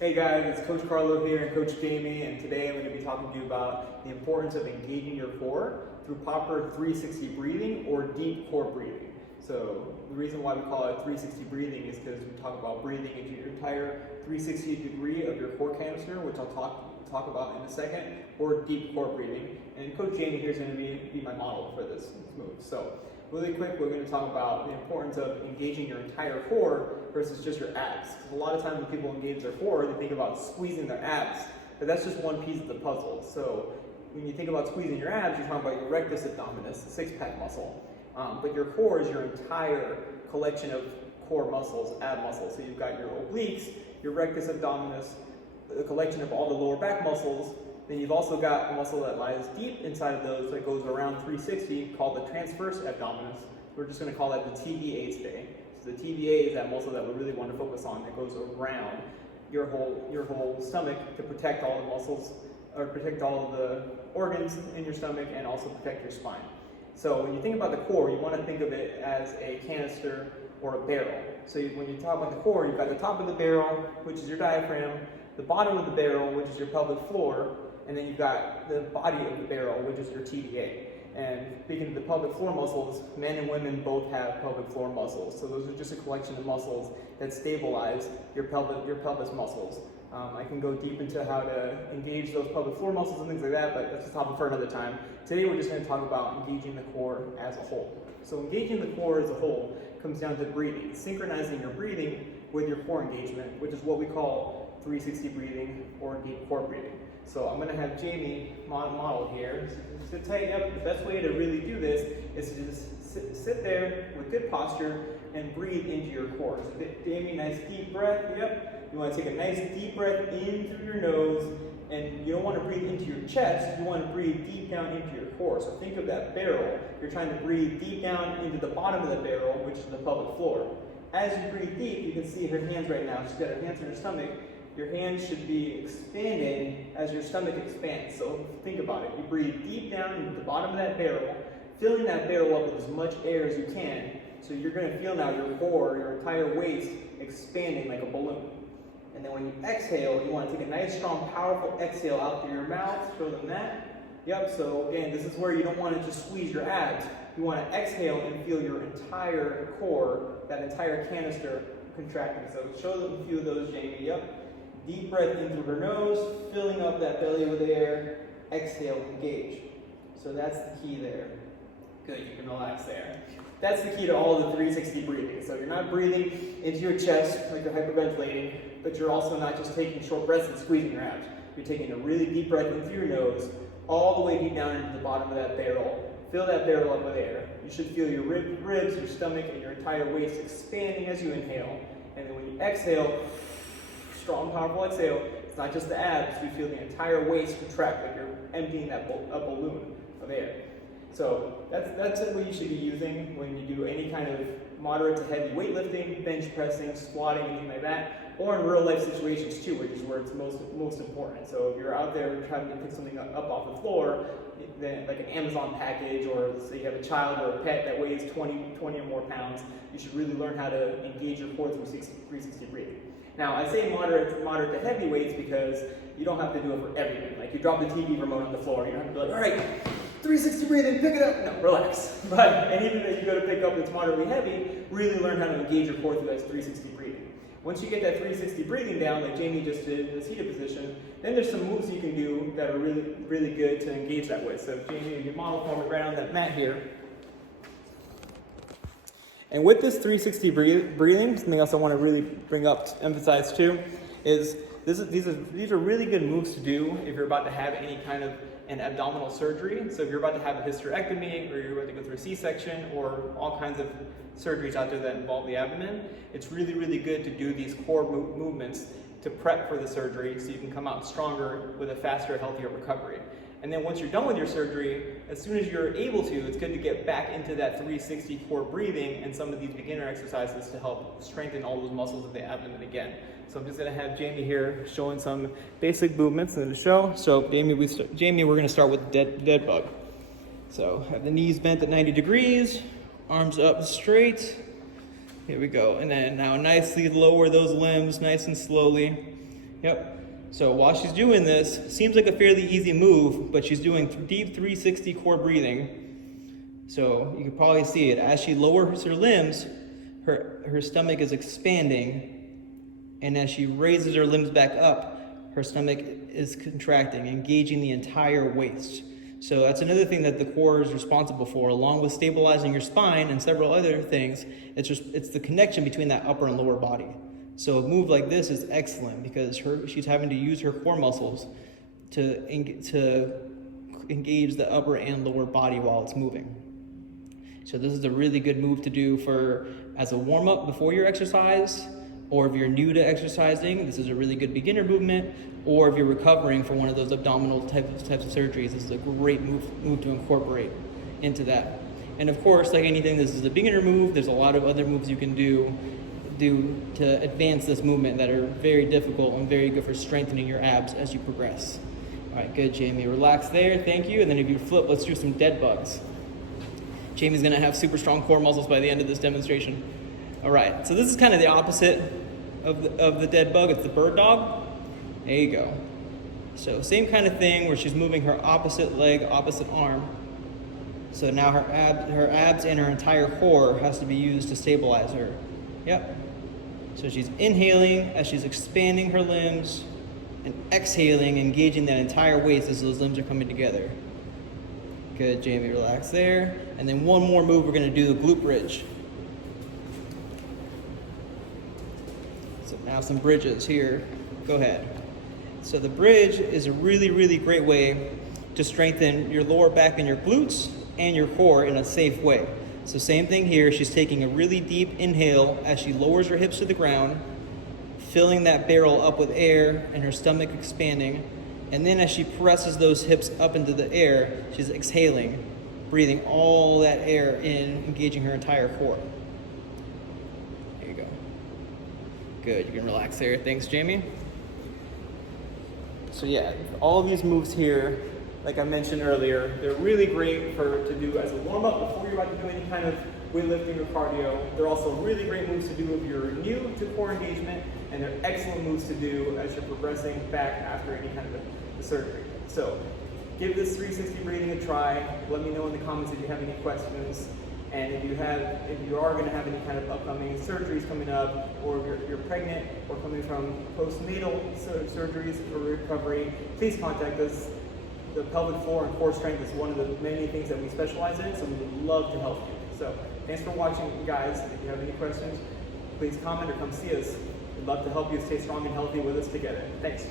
Hey guys, it's Coach Carlo here and Coach Jamie, and today I'm going to be talking to you about the importance of engaging your core through proper 360 breathing or deep core breathing. So the reason why we call it 360 breathing is because we talk about breathing into your entire 360 degree of your core canister, which I'll talk about in a second, or deep core breathing. And Coach Jamie here is going to be my model for this move. So really quick, we're going to talk about the importance of engaging your entire core versus just your abs. A lot of times when people engage their core, they think about squeezing their abs, but that's just one piece of the puzzle. So when you think about squeezing your abs, you're talking about your rectus abdominis, the six-pack muscle. But your core is your entire collection of core muscles, ab muscles. So you've got your obliques, your rectus abdominis, the collection of all the lower back muscles. Then you've also got a muscle that lies deep inside of those that goes around 360 called the transverse abdominis. We're just going to call that the TVA today. So the TVA is that muscle that we really want to focus on that goes around your whole stomach to protect all the muscles, or protect all of the organs in your stomach, and also protect your spine. So when you think about the core, you want to think of it as a canister or a barrel. So when you talk about the core, you've got the top of the barrel, which is your diaphragm, the bottom of the barrel, which is your pelvic floor, and then you've got the body of the barrel, which is your TVA. And speaking of the pelvic floor muscles, men and women both have pelvic floor muscles. So those are just a collection of muscles that stabilize your pelvis muscles. I can go deep into how to engage those pelvic floor muscles and things like that, but that's a topic for another time. Today we're just going to talk about engaging the core as a whole. So engaging the core as a whole comes down to breathing, synchronizing your breathing with your core engagement, which is what we call 360 breathing or deep core breathing. So I'm going to have Jamie model here. So to tighten up, the best way to really do this is to just sit there with good posture and breathe into your core. So Jamie, nice deep breath. Yep. You want to take a nice deep breath in through your nose, and you don't want to breathe into your chest. You want to breathe deep down into your core. So think of that barrel. You're trying to breathe deep down into the bottom of the barrel, which is the pelvic floor. As you breathe deep, you can see her hands right now. She's got her hands on her stomach. Your hands should be expanding as your stomach expands. So think about it. You breathe deep down into the bottom of that barrel, filling that barrel up with as much air as you can. So you're going to feel now your core, your entire waist expanding like a balloon. And then when you exhale, you want to take a nice, strong, powerful exhale out through your mouth. Show them that. Yep, so again, this is where you don't want to just squeeze your abs. You want to exhale and feel your entire core, that entire canister contracting. So show them a few of those, Jamie. Yep. Deep breath in through her nose, filling up that belly with air. Exhale, engage. So that's the key there. Good, you can relax there. That's the key to all the 360 breathing. So you're not breathing into your chest like you're hyperventilating, but you're also not just taking short breaths and squeezing your abs. You're taking a really deep breath in through your nose, all the way deep down into the bottom of that barrel. Fill that barrel up with air. You should feel your ribs, your stomach, and your entire waist expanding as you inhale. And then when you exhale, strong, powerful exhale, it's not just the abs, you feel the entire waist contract like you're emptying a balloon of air. So that's what you should be using when you do any kind of moderate to heavy weightlifting, bench pressing, squatting, anything like that, or in real life situations too, which is where it's most important. So if you're out there trying to pick something up off the floor, then like an Amazon package, or say you have a child or a pet that weighs 20 or more pounds, you should really learn how to engage your core through 360 breathing. Now, I say moderate to heavy weights because you don't have to do it for everything. Like you drop the TV remote on the floor, you don't have to be like, all right, 360 breathing, pick it up. No, relax. But anything that you go to pick up that's moderately heavy, really learn how to engage your core through that 360 breathing. Once you get that 360 breathing down, like Jamie just did in the seated position, then there's some moves you can do that are really, really good to engage that with. So Jamie, you model for me right on that mat here. And with this 360 breathing, something else I want to really emphasize too, is these are really good moves to do if you're about to have any kind of an abdominal surgery. So if you're about to have a hysterectomy, or you're about to go through a C-section, or all kinds of surgeries out there that involve the abdomen, it's really, really good to do these core movements to prep for the surgery so you can come out stronger with a faster, healthier recovery. And then once you're done with your surgery, as soon as you're able to, it's good to get back into that 360 core breathing and some of these beginner exercises to help strengthen all those muscles of the abdomen again. So I'm just going to have Jamie here showing some basic movements in the show. So Jamie, we're going to start with dead bug. So have the knees bent at 90 degrees, arms up straight. Here we go. And then now nicely lower those limbs nice and slowly. Yep. So while she's doing this, seems like a fairly easy move, but she's doing deep 360 core breathing. So you can probably see it. As she lowers her limbs, her stomach is expanding, and as she raises her limbs back up, her stomach is contracting, engaging the entire waist. So that's another thing that the core is responsible for, along with stabilizing your spine and several other things. It's the connection between that upper and lower body. So a move like this is excellent because she's having to use her core muscles to engage the upper and lower body while it's moving. So this is a really good move to do as a warm-up before your exercise, or if you're new to exercising, this is a really good beginner movement, or if you're recovering from one of those abdominal types of surgeries, this is a great move to incorporate into that. And of course, like anything, this is a beginner move. There's a lot of other moves you can do to advance this movement that are very difficult and very good for strengthening your abs as you progress. All right, good, Jamie. Relax there, thank you. And then if you flip, let's do some dead bugs. Jamie's gonna have super strong core muscles by the end of this demonstration. All right, so this is kind of the opposite of the dead bug. It's the bird dog. There you go. So same kind of thing where she's moving her opposite leg, opposite arm. So now her abs and her entire core has to be used to stabilize her. Yep. So she's inhaling as she's expanding her limbs, and exhaling, engaging that entire waist as those limbs are coming together. Good, Jamie, relax there. And then one more move, we're gonna do the glute bridge. So now some bridges here. Go ahead. So the bridge is a really, really great way to strengthen your lower back and your glutes and your core in a safe way. So same thing here, she's taking a really deep inhale as she lowers her hips to the ground, filling that barrel up with air and her stomach expanding. And then as she presses those hips up into the air, she's exhaling, breathing all that air in, engaging her entire core. There you go. Good, you can relax there. Thanks, Jamie. So yeah, all of these moves here, like I mentioned earlier, they're really great to do as a warm-up before you're about to do any kind of weightlifting or cardio. They're also really great moves to do if you're new to core engagement, and they're excellent moves to do as you're progressing back after any kind of a surgery. So give this 360 breathing a try. Let me know in the comments if you have any questions. And if you are going to have any kind of upcoming surgeries coming up, or if you're pregnant or coming from postnatal surgeries for recovery, please contact us. The pelvic floor and core strength is one of the many things that we specialize in, so we would love to help you. So thanks for watching, guys. If you have any questions, please comment or come see us. We'd love to help you stay strong and healthy with us together. Thanks.